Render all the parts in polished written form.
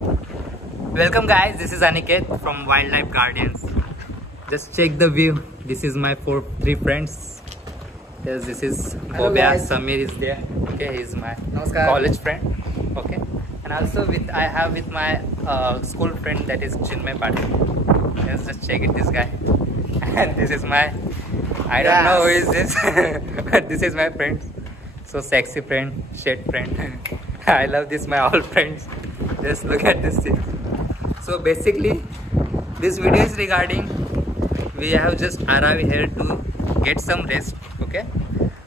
Welcome guys, this is Aniket from Wildlife Guardians. Just check the view. This is my three friends. Yes, this is Bobya. Samir is there. Okay, he's my college friend. Okay, and also I have with my school friend, that is Chinmay Patil. Yes, just check it, this guy. And this is my, I don't know who is this, but this is my friend. So sexy friend, shade friend. I love this, my all friends. Just look at this thing. So basically this video is regarding, we have just arrived here to get some rest, okay,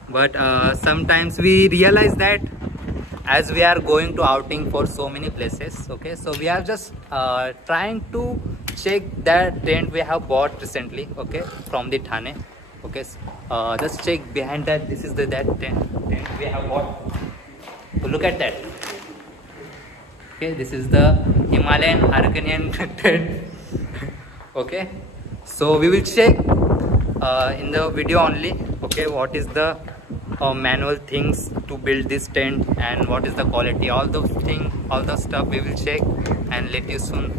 but sometimes we realize that as we are going to outing for so many places, okay, so we are just trying to check that tent we have bought recently, okay, from the Thane. Okay, just check behind that. This is that tent we have bought. So look at that. Okay, this is the Himalayan Arcanian tent. Okay, so we will check in the video only, okay, what is the manual things to build this tent and what is the quality, all the stuff we will check and let you soon.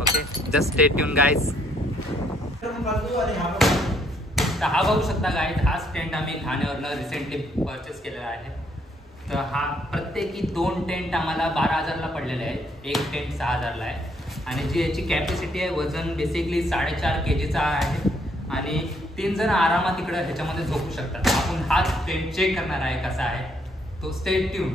Okay, just stay tuned guys. हा बघू शकता guys, हाच tent आम्ही ठाण्यावरनं recently purchase केलेला आहे. तर हा प्रत्येकी 2 टेंट आम्हाला 12,000ला पडलेले आहेत. एक टेंट 6,000ला आहे आणि जी याची कॅपॅसिटी आहे, वजन बेसिकली 4.5 kgचा आहे आणि 3 जण आरामात इकडे ह्याच्यामध्ये झोपू शकतात. आपण हाच टेंट चेक करणार आहे कसा आहे तो. Stay tune.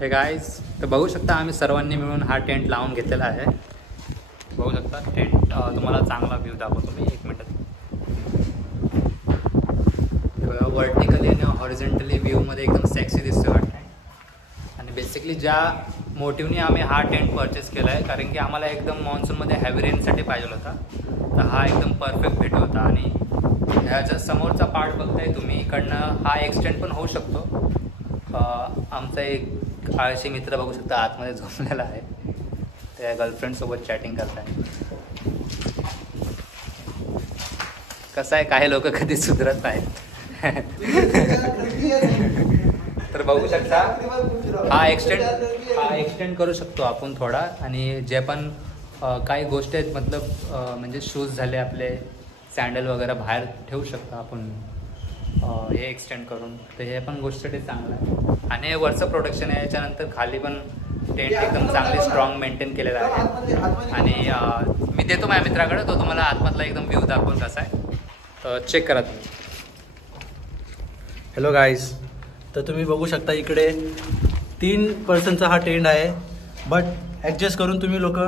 हे गाइस, तर बघू शकता आम्ही सर्वांनी मिळून हा टेंट लावून घेतलेला आहे. बघू शकता टेंट तुम्हाला चांगला व्ह्यू दाखवतो मी 1 मिनिट. वर्टिकली आणि हॉरिझॉन्टली व्ह्यूमध्ये एकदम सेक्सी दिसतो वाटतं. आणि बेसिकली ज्या मोटिव्हने आम्ही हा टेंट परचेस केला आहे, कारण की आम्हाला एकदम मान्सूनमध्ये हॅवी रेनसाठी पाहिजे होता, तर हा एकदम परफेक्ट भेट होता. आणि ह्याच्या समोरचा पार्ट बघताय तुम्ही, इकडनं हा एक्सटेंड पण होऊ शकतो. आमचा एक आळशी मित्र बघू शकता आतमध्ये झोपलेला आहे, त्या गर्लफ्रेंड सोबत चॅटिंग करताय. कसं आहे, काही लोक कधी सुधरत नाहीत. तर बघू शकता हा एक्सटेंड करू शकतो आपण थोडा. आणि जे पण काही गोष्टी आहेत, मतलब म्हणजे शूज झाले आपले, सँडल वगैरे बाहेर ठेवू शकतो आपण हे एक्सटेंड करून. तर हे पण गोष्टीसाठी चांगलं आहे. आणि वरचं प्रोडक्शन आहे, याच्यानंतर खाली पण टेंट एकदम चांगली स्ट्रॉंग मेंटेन केलेला आहे. आणि मी देतो माझ्या मित्राकडे, तो तुम्हाला आतमधला एकदम व्ह्यू दाखवून कसा आहे, तर चेक करा तुम्ही. हॅलो गाईज, तर तुम्ही बघू शकता इकडे 3 पर्सनचा हा टेंट आहे, बट ॲडजस्ट करून तुम्ही लोक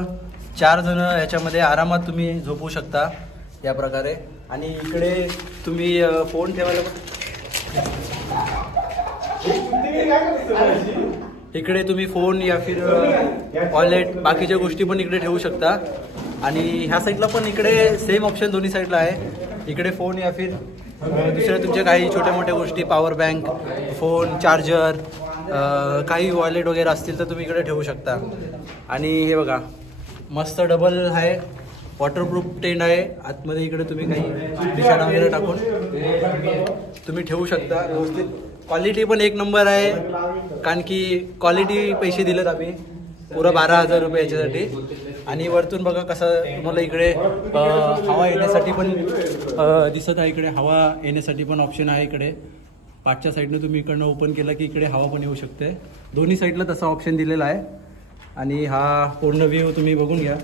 4 जण याच्यामध्ये आरामात तुम्ही झोपू शकता या प्रकारे. आणि इकडे तुम्ही फोन ठेवायला, इकडे तुम्ही फोन या फिर वॉलेट बाकीच्या गोष्टी पण इकडे ठेवू शकता. आणि ह्या साईडला पण इकडे सेम ऑप्शन दोन्ही साईडला आहे. इकडे फोन या फिर दुसऱ्या तुमच्या काही छोट्या मोठ्या गोष्टी, पॉवर बँक, फोन, चार्जर, काही वॉलेट वगैरे असतील तर तुम्ही इकडे ठेवू शकता. आणि हे बघा मस्त डबल आहे, वॉटरप्रूफ टेंट आहे. आतमध्ये इकडे तुम्ही काही बिछाना वगैरे टाकून तुम्ही ठेवू शकता व्यवस्थित. क्वालिटी पण एक नंबर आहे, कारण की क्वालिटी पैसे दिलेत आम्ही पुरा 12,000 रुपये याच्यासाठी. आणि वरतून बघा कसं तुम्हाला इकडे हवा येण्यासाठी पण दिसत आहे. इकडे हवा येण्यासाठी पण ऑप्शन आहे. इकडे पाठच्या साईडनं तुम्ही इकडनं ओपन केलं की इकडे हवा पण येऊ शकते. दोन्ही साईडला तसा ऑप्शन दिलेला आहे. आणि हा पूर्ण व्ह्यू तुम्ही बघून घ्या.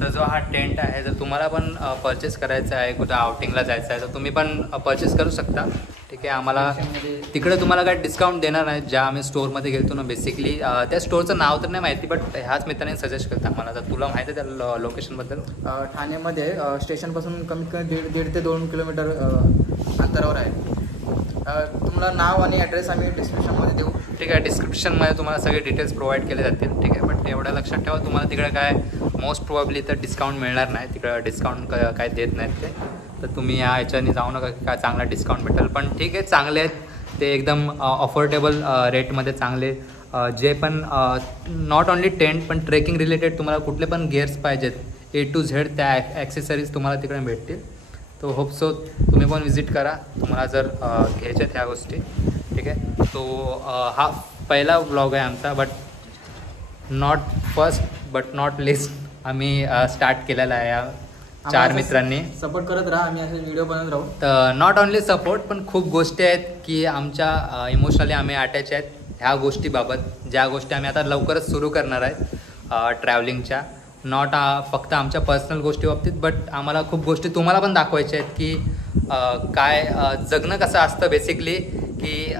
तर जो हा टेंट आहे, जर तुम्हाला पण परचेस करायचा आहे, कुठं आउटिंगला जायचं आहे तर तुम्ही पण परचेस करू शकता. ठीक आहे. आम्हाला तिकडे तुम्हाला काय डिस्काउंट देणार नाही. ज्या आम्ही स्टोअरमध्ये गेलो ना, बेसिकली त्या स्टोअरचं नाव तर नाही माहिती, बट ह्याच मित्राने सजेस्ट करता आम्हाला. तर तुला माहिती आहे त्या लोकेशनबद्दल? ठाण्यामध्ये स्टेशनपासून कमीत कमी 1.5 ते 2 किलोमीटर अंतरावर आहे. तुम्हाला नाव आणि ॲड्रेस आम्ही डिस्क्रिप्शनमध्ये देऊ. ठीक आहे. डिस्क्रिप्शनमध्ये तुम्हाला सगळे डिटेल्स प्रोव्हाइड केले जातील. ठीक आहे. बट एवढं लक्षात ठेवा, तुम्हाला तिकडे काय मोस्ट प्रोबॅबली तर डिस्काउंट मिळणार नाही. तिकडं डिस्काउंट काय देत नाहीत ते. तर तुम्ही या ह्याच्याने जाऊ नका की काय चांगला डिस्काउंट भेटेल. पण ठीक आहे, चांगले आहेत ते, एकदम अफोर्डेबल रेटमध्ये चांगले. जे पण नॉट ओन्ली टेंट पण ट्रेकिंग रिलेटेड तुम्हाला कुठले पण गिअर्स पाहिजेत A to Z त्या ॲक्सेसरीज तुम्हाला तिकडे भेटतील. तो होप सो तुम्ही पण विजिट करा, तुम्हाला जर घ्यायच्या ह्या गोष्टी. ठीक आहे. तो हा पहिला व्लॉग आहे आमचा, but not first but not list आम्ही स्टार्ट केलेला आहे या 4 मित्रांनी. सपोर्ट करत राहा, आम्ही असे व्हिडिओ बनवत राहू. तर नॉट ओन्ली सपोर्ट, पण खूप गोष्टी आहेत की आमच्या इमोशनली आम्ही अटॅच आहेत ह्या गोष्टीबाबत, ज्या गोष्टी आम्ही आता लवकरच सुरू करणार आहेत ट्रॅव्हलिंगच्या. नॉट फक्त आमच्या पर्सनल गोष्टी बाबतीत, बट आम्हाला खूप गोष्टी तुम्हाला पण दाखवायच्या आहेत की काय जगणं कसं असतं बेसिकली. की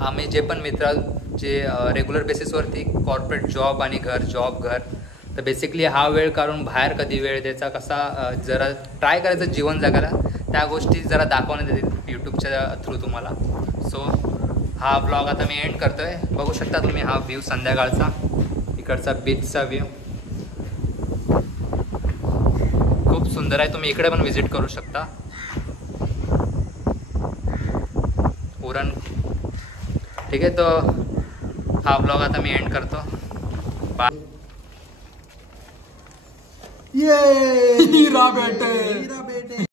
आम्ही जे पण मित्र जे रेग्युलर बेसिसवरती कॉर्पोरेट जॉब आणि घर, तर बेसिकली हा वेळ काढून बाहेर कधी वेळ द्यायचा, कसा जरा ट्राय करायचं जीवन जगायला, त्या गोष्टी जरा दाखवण्यात येतील यूट्यूबच्या थ्रू तुम्हाला. सो हा ब्लॉग आता मी एंड करतो आहे. बघू शकता तुम्ही हा व्ह्यू संध्याकाळचा, इकडचा बीचचा व्ह्यू खूप सुंदर आहे. तुम्ही इकडे पण व्हिजिट करू शकता. उरण. ठीक आहे. तो हा ब्लॉग आता मी एंड करतो. बाय. हीरा बेटे.